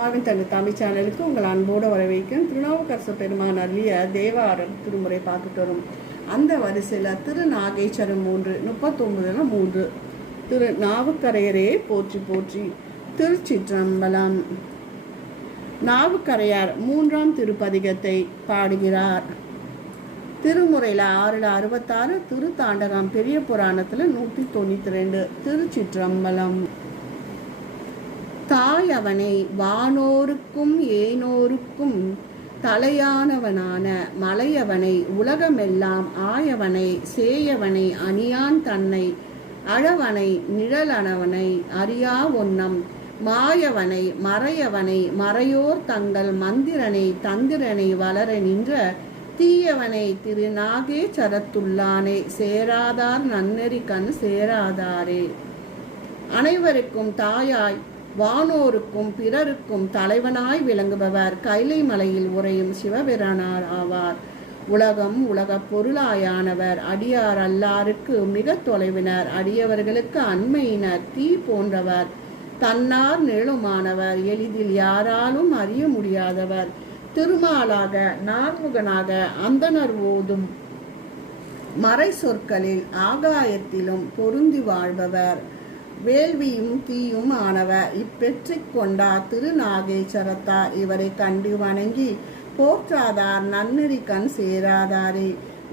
அம்மாவின் தனி தமிழ் சேனலுக்கு உங்கள் அன்போடு வரவேற்கும். திருநாவுக்கரசு பெருமான் அருளிய தேவாரம் திருமுறை பார்த்துட்டு வரும். அந்த வரிசையில் திருநாகேஸ்வரம் 39 திரு நாவுக்கரையரே போற்றி போற்றி. திருச்சிற்றம்பலம். நாவுக்கரையார் 3ஆம் திருப்பதிகத்தை பாடுகிறார். திருமுறையில் 666, திருத்தாண்டகம் பெரிய புராணத்தில் 192. திருச்சிற்றம்பலம். தாயவனை வானோருக்கும் ஏனோருக்கும் தலையானவனான மலையவனை உலகமெல்லாம் ஆயவனை சேயவனை அணியான் தன்னை அழவனை நிழலனவனை அறியா ஒன்னம் மாயவனை மறையவனை மறையோர் தங்கள் மந்திரனை தந்திரனை வளர நின்ற தீயவனை திரு நாகேச்சரத்துள்ளானே சேராதார் நன்னெறி கண் சேராதாரே. அனைவருக்கும் தாயாய் வானோருக்கும் பிறருக்கும் தலைவனாய் விளங்குபவர் கைலை மலையில் உறையும் சிவபிரானார் ஆவார். உலகம் உலகப் பொருளாயானவர் அடியார் அல்லாருக்கு மிக தொலைவினர், அடியவர்களுக்கு அண்மையினர், தீ போன்றவர், தன்னார் நிழலுமானவர், எளிதில் யாராலும் அறிய முடியாதவர், திருமாலாக நான்முகனாக அந்தனர் ஓதும் மறை சொற்களில் ஆகாயத்திலும் பொருந்தி வாழ்பவர், வேள்வியும் தீயும் ஆனவர், இப்பெற்றிக் கொண்டார் திருநாகேச்சரத்தார். இவரை கண்டு வணங்கி போற்றாதார் நன்னெறி கண் சேராதாரே.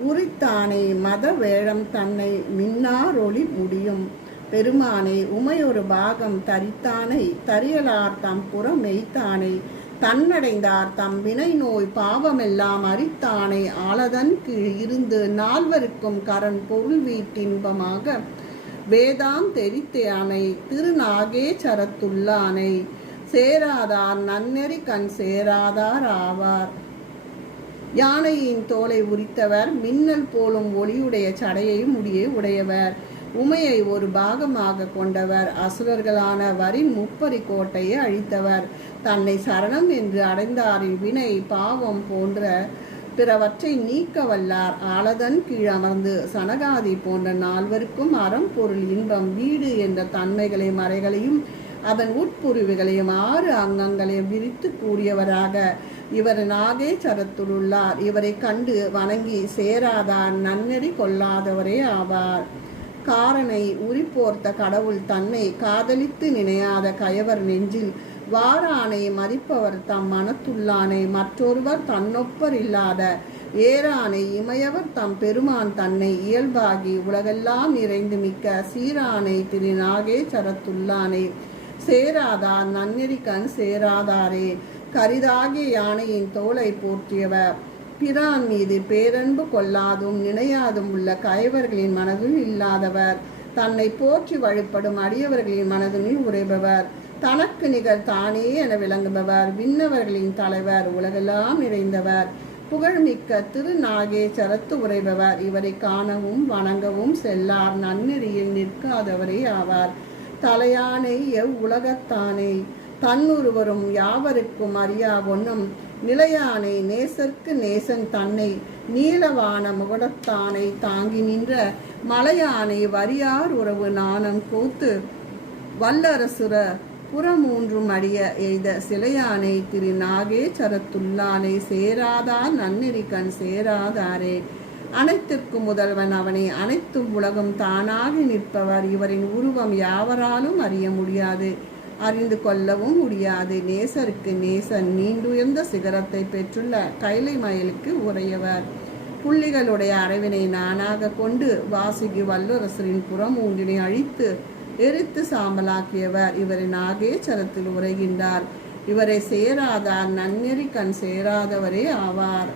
உரித்தானே மத வேழம் தன்னை மின்னாரொளி முடியும் பெருமானை உமையொரு பாகம் தரித்தானை தரியலார் தம் புறம் மெய்த்தானை தன்னடைந்தார் தம் வினை நோய் பாவமெல்லாம் அரித்தானை ஆளதன் கீழ் இருந்து நால்வருக்கும் கரண் பொருள் வீட்டின்பமாக வேதாம் தெரித்தானை திருநாகேச்சரத்துள்ளானை சேராதார் நன்னெறி கண் சேராதார் ஆவார். யானையின் தோலை உரித்தவர், மின்னல் போலும் ஒளியுடைய சடையை முடியை உடையவர், உமையை ஒரு பாகமாக கொண்டவர், அசுரர்களான வரின் முப்பரி கோட்டையை அழித்தவர், தன்னை சரணம் என்று அடைந்தாரின் வினை பாவம் போன்ற பிறவற்றை நீக்க வல்லார், ஆளதன் கீழ் அமர்ந்து சனகாதி போன்ற நால்வருக்கும் அறம் பொருள் இன்பம் வீடு என்ற தன்மைகளை மறைகளையும் அதன் உட்புருவிகளையும் 6 அங்கங்களையும் விரித்து கூடியவராக இவர் நாகேச்சரத்துள்ளார். இவரை கண்டு வணங்கி சேராதார் நன்னெறி கொள்ளாதவரே ஆவார். காரனை உரிப்போர்த்த கடவுள் தன்னை காதலித்து நினையாத கயவர் நெஞ்சில் வாரானை மதிப்பவர் தம் மனத்துள்ளானை மற்றொருவர் தன்னொப்பர் இல்லாத ஏரானை இமையவர் தம் பெருமான் தன்னை இயல்பாகி உலகெல்லாம் நிறைந்து மிக்க சீரானை திரு நாகேச்சரத்துள்ளானை சேராதார் நன்னெறி கண் சேராதாரே. கரிதாகிய யானையின் தோலை போற்றியவர், பிரான் மீது பேரன்பு கொள்ளாதும் நினையாதும் உள்ள கயவர்களின் மனதில் இல்லாதவர், தன்னை போற்றி வழிபடும் அடியவர்களின் மனதில் உரைபவர், தனக்கு நிகழ் தானே என விளங்குபவர், விண்ணவர்களின் தலைவர், உலகெல்லாம் நிறைந்தவர், புகழ்மிக்க திருநாகேச்சரத்து உரைபவர். இவரை காணவும் வணங்கவும் செல்லார் நன்னெறியில் நிற்காதவரே ஆவார். தலையானை உலகத்தானே தன்னுருவரும் யாவருக்கும் அறியா ஒன்னும் நிலையானை நேசர்க்கு நேசன் தன்னை நீலவான முகடத்தானை தாங்கி நின்ற மலையானை வரியார் உறவு நாணம் கூத்து வல்லரசுர புறமூன்றும் அடிய எய்த சிலையானை திரு நாகேச்சரத்துள்ளானை சேராதார் நன்னெறி கண் சேராதாரே. அனைத்திற்கும் முதல்வன் அவனை அனைத்தும் உலகம் தானாகி நிற்பவர். இவரின் உருவம் யாவராலும் அறிய முடியாது, அறிந்து கொள்ளவும் முடியாது. நேசருக்கு நேசன், நீண்டுயர்ந்த சிகரத்தை பெற்றுள்ள கைலை மயிலுக்கு உரையவர். புள்ளிகளுடைய அரவினை நானாக கொண்டு வாசுகி வல்லரசரின் புறம் ஊன்றினை அழித்து எரித்து சாம்பலாக்கியவர். இவரை நாகேச்சரத்தில் உரைகின்றார். இவரை சேராதார் நன்னெறி கண் சேராதவரே ஆவார்.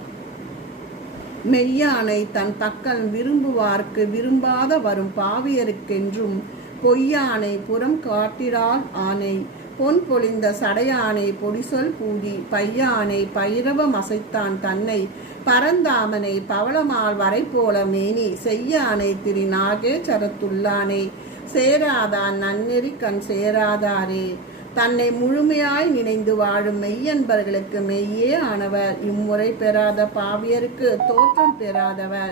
மெய்யானை தன் பக்கல் விரும்புவார்க்கு விரும்பாத வரும் பாவியருக்கென்றும் பொய்யானை புறம் காட்டிறாள் ஆனை பொன் பொழிந்த சடையானை பொடிசொல் பூதி பையானை பைரவம் அசைத்தான் தன்னை பரந்தாமனை பவளமால் வரை போல மேனி செய்யானை திரு நாகேச்சரத்துள்ளானை சேராதான் நன்னெறி கண் சேராதாரே. தன்னை முழுமையாய் நினைந்து வாழும் மெய்யன்பர்களுக்கு மெய்யே ஆனவர், இம்முறை பெறாத பாவியருக்கு தோற்றம் பெறாதவர்,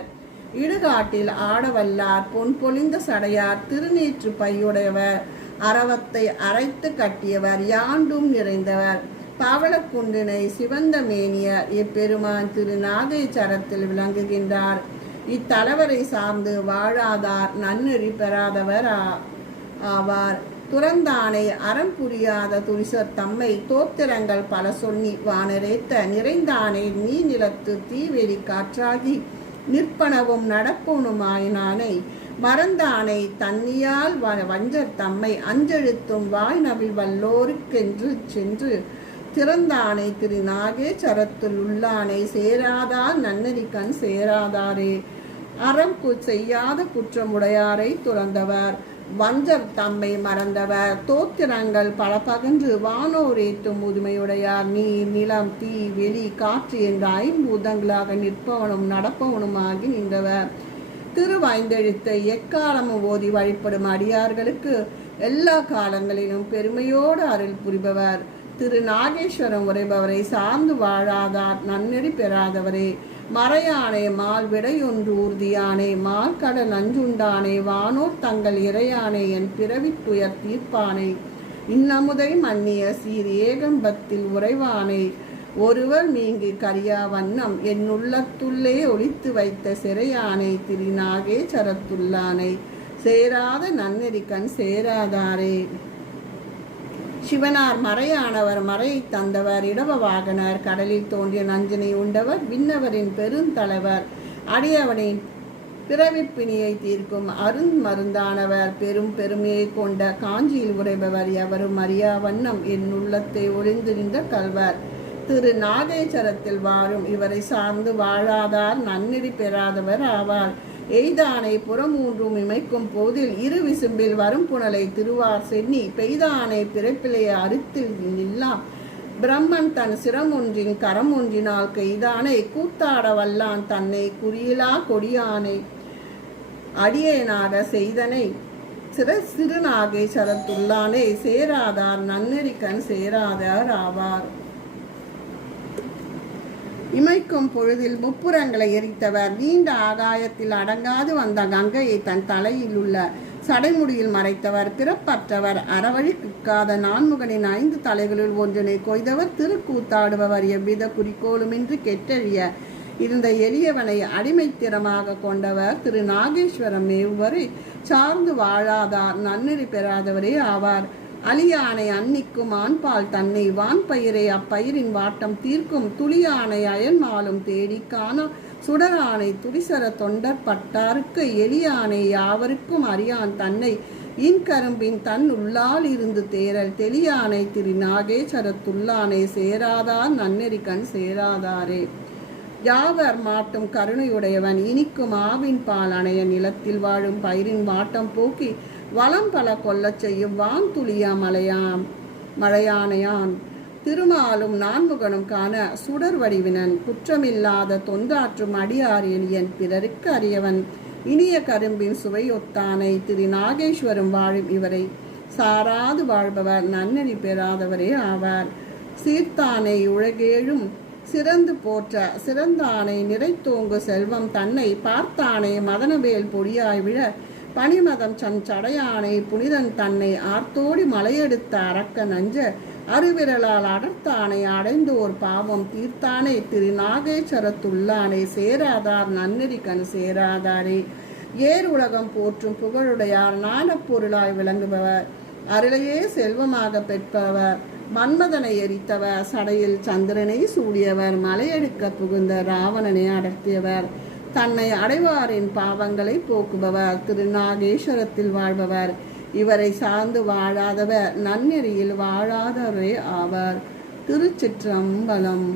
இடுகாட்டில் ஆடவல்லார், பொன் பொழிந்த சடையார், திருநீற்று பையுடையவர், அரவத்தை அரைத்து கட்டியவர், யாண்டும் நிறைந்தவர், பவளக்குண்டினை சிவந்த மேனியர் எப்பெருமான் திரு நாகேச்சரத்தில் விளங்குகின்றார். இத்தலைவரை சார்ந்து வாழாதார் நன்னெறி பெறாதவர் ஆவார். துறந்தானை அறம் புரியாத துரிசர் தம்மை தோத்திரங்கள் பல சொல்லி வானரேத்த நிறைந்தானை நீ நிலத்து தீவெறி காற்றாகி நிற்பனவும் நடப்பவனுமாயினானை மறந்தானை தன்னியால் வஞ்சர் தம்மை அஞ்செழுத்தும் வாய் நவில் வல்லோருக்கென்று சென்று திறந்தானை திரு நாகேச்சரத்துள் உள்ளானை சேராதார் நன்னெறிக்கண் சேராதாரே. அறம் செய்யாத குற்றமுடையாரை துறந்தவர் வஞ்சர் தம்மை மறந்தவர் தோத்திரங்கள் பல பகன்று வானோரேத்தும் முதுமையுடையார் நீர் நிலம் தீ வெளி காற்று என்ற ஐம்பூதங்களாக நிற்பவனும் நடப்பவனுமாகி நின்றவர். திருவாய்ந்தெழுத்தை எக்காலமும் ஓதி வழிபடும் அடியார்களுக்கு எல்லா காலங்களிலும் பெருமையோடு அருள் புரிபவர். திரு நாகேஸ்வரம் உரைபவரை சார்ந்து வாழாதார் நன்னெறி பெறாதவரே. மறையானே மால் விடையொன்று ஊர்தியானே மால் கடல் நஞ்சுண்டானே வானோர் தங்கள் இறையானே என் பிறவி துயர் தீர்ப்பானே இன்னமுதை மன்னிய சீர் ஏகம்பத்தில் உறைவானே ஒருவர் நீங்கி கரியா வண்ணம் என் உள்ளத்துள்ளே ஒளித்து வைத்த சிறையானை திரு நாகேச்சரத்துள்ளானை சேராத நன்னெறிக்கண் சேராதாரே. சிவனார் மறையானவர் மறையை தந்தவர் இடவ வாகனர் கடலில் தோன்றிய நஞ்சனை உண்டவர் விண்ணவரின் பெருந்தலைவர் அடியவனின் பிறவிப்பிணியை தீர்க்கும் மருந்தானவர் பெரும் பெருமையை கொண்ட காஞ்சியில் உரைபவர் எவரும் அறியா வண்ணம் என் உள்ளத்தை ஒளிந்து நின்ற கல்வர். திரு நாகேச்சரத்தில் வாழும் இவரை சார்ந்து வாழாதார் நன்னெறி பெறாதவர் ஆவார். எய்தானை புறமூன்றும் இமைக்கும் போதில் இரு விசும்பில் வரும் புனலை திருவார் சென்னி பெய்தானை பிறப்பிலைய அறுத்தில் நில்லாம் பிரம்மன் தன் சிரம் ஒன்றின் கரம் ஒன்றினால் கைதானை கூத்தாட வல்லான் தன்னை குறியிலா கொடியானை அடியேனாக செய்தனை சிறுநாகேச்சரத்துள்ளானே சேராதார் நன்னெறிக்கண் சேராதார் ஆவார். இமைக்கும் பொழுதில் முப்புறங்களை எரித்தவர் நீண்ட ஆகாயத்தில் அடங்காது வந்த கங்கையை தன் தலையில் உள்ள சடைமுடியில் மறைத்தவர் பிறப்பற்றவர் அறவழி பிற்காத நான்முகனின் 5 தலைகளில் ஒன்றினை கொய்தவர் திருக்கூத்தாடுபவர் எவ்வித குறிக்கோளுமின்றி கெட்டழிய இருந்த எளியவனை அடிமைத்திறமாக கொண்டவர் திரு நாகேஸ்வரம் மேவுவரை சார்ந்து வாழாதார் நன்னெறி பெறாதவரே ஆவார். அலியானை அன்னிக்கும் ஆண்பால் தன்னை வான் பயிரை அப்பயிரின் வாட்டம் தீர்க்கும் துளியானை அயன்மாலும் தேடி காண சுடரானை துடிசர தொண்டர் பட்டாருக்கு எளியானை யாவருக்கும் அறியான் தன்னை இன்கரும்பின் தன் உள்ளால் இருந்து தேரல் தெளியானை திரு நாகேச்சரத்துள்ளானை சேராதார் நன்னெறிக்கண் சேராதாரே. யாவர் மாட்டும் கருணையுடையவன் இனிக்கும் ஆவின் பால் அணைய நிலத்தில் வாழும் பயிரின் வாட்டம் போக்கி வளம் பல கொல்லச் செய்யும் வான் துளியா மழையானையான் திருமாலும் நான்முகனும் காண சுடர் வடிவினன் குற்றமில்லாத தொண்டாற்றும் அடியார் எளியன் பிறருக்கு அறியவன் இனிய கரும்பின் சுவையொத்தானை திரு நாகேஸ்வரம் வாழும் இவரை சாராது வாழ்பவர் நன்னெறி பெறாதவரே ஆவார். சீர்த்தானை உலகேழும் சிறந்து போற்ற சிறந்தானை நிறைத்தோங்கு செல்வம் தன்னை பார்த்தானை மதனவேல் பொடியாய் விழ பனிமதம் சடையானை புனிதன் தன்னை ஆர்த்தோடி மலையெடுத்த அரக்க நஞ்ச அருவிரலால் அடர்த்தானை அடைந்தோர் பாவம் தீர்த்தானை திரு நாகேச்சரத்துள்ளானை சேராதார் நன்னெறிக்கண் சேராதாரே. ஏர் உலகம் போற்றும் புகழுடையார் நாணப்பொருளாய் விளங்குபவர் அருளையே செல்வமாக பெற்றவர் மன்மதனை எரித்தவர் சடையில் சந்திரனை சூடியவர் மலையெடுக்க புகுந்த ராவணனை அடர்த்தியவர் தன்னை அடைவாரின் பாவங்களை போக்குபவர் திரு நாகேஸ்வரத்தில் வாழ்பவர் இவரை சார்ந்து வாழாதவர் நன்னெறியில் வாழாதவரே ஆவார். திருச்சிற்றம்பலம்.